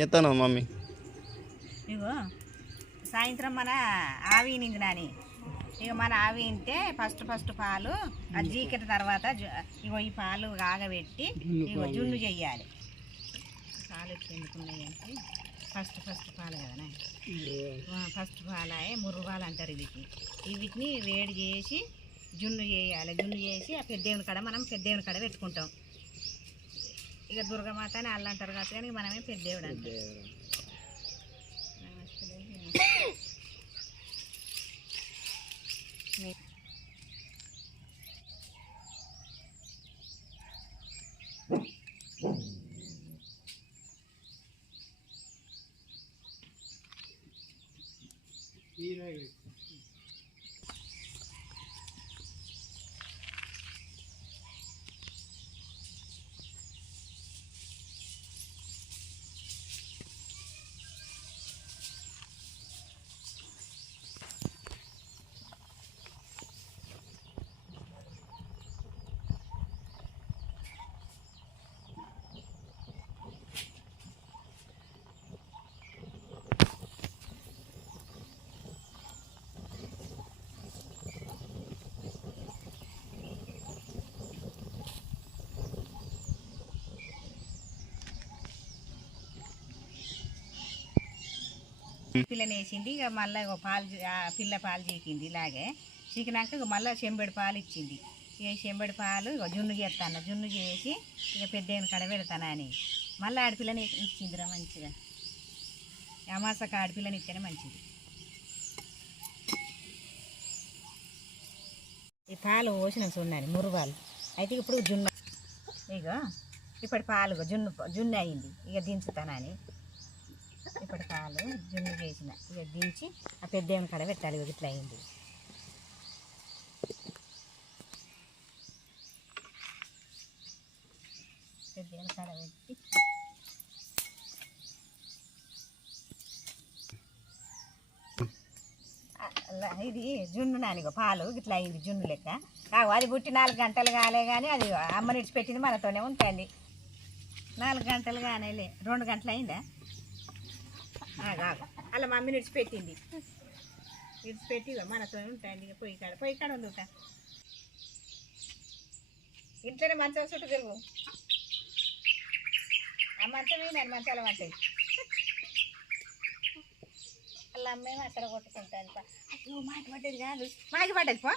చెప్తాను మమ్మీ. ఇగో సాయంత్రం మన ఆవి నింది నాని. ఇక మన ఆవి ఇంటే ఫస్ట్ ఫస్ట్ పాలు ఆ జీకెట తర్వాత జు- ఇగో ఈ పాలు కాగబెట్టి ఇగో జున్ను చెయ్యాలి. పాలు ఎట్లా ఎందుకున్నాయి అంటే ఫస్ట్ ఫస్ట్ పాలు కదనా ఫస్ట్ పాలాయే ముర్రు పాలు అంటారు వీటిని. వీటిని వేడి చేసి జున్ను చేయాలి. జున్ను చేసి ఆ పెద్దేవుని కాడ మనం పెద్దేవుని కాడ పెట్టుకుంటాం. ఇక దుర్గమాత అని వాళ్ళు అంటారు కాబట్టి కానీ మనమే పెద్దేవుడు అంటాం పిల్లని వేసింది ఇక మళ్ళీ పాలు పిల్ల పాలు చీకింది ఇలాగే. చీకినాక మళ్ళీ చెంబెడు పాలు ఇచ్చింది. ఇక ఈ చెంబెడు పాలు ఇక జున్ను చేస్తాను జున్ను చేసి ఇక పెద్ద కడ పెడతాను అని. మళ్ళీ ఆడపిల్లని ఇచ్చిందిరా మంచిగా. అమాసక ఆడపిల్లని ఇస్తేనే మంచిది. ఈ పాలు పోసినాం చూడండి మురువాలు అయితే ఇప్పుడు జున్ను ఇక ఇప్పటి పాలు జున్ను జున్ను అయింది. ఇక దించుతానని ఇప్పుడు పాలు జున్ను చేసిన. ఇక దించి ఆ పెద్ద ఏమి కడ పెట్టాలి ఇట్లా అయింది. పెద్ద ఏమి కడ పెట్టి అలా ఇది జున్ను నానిగో పాలు ఇట్లా అయింది జున్ను లెక్క. కావు అది పుట్టి నాలుగు గంటలు కాలే కానీ అది అమ్మ నిడిచిపెట్టింది మనతోనే ఉంటుంది. నాలుగు గంటలు కానేలే. రెండు గంటలు అయిందా? అలా మమ్మీ నిడిచిపెట్టింది. నిడిచిపెట్టి మనతో ఉంటాయండి ఇక పొయ్యి కాడ. పొయ్యి కాడ ఉంది ఊట. ఇంట్లోనే మంచం చుట్టూ తిరుగు. ఆ మంచం మీద మంచాల వంటాయి అలా అమ్మే అక్కడ కొట్టుకుంటాను పా. మాకి పడ్డది కాదు. మాకి పడ్డది పో.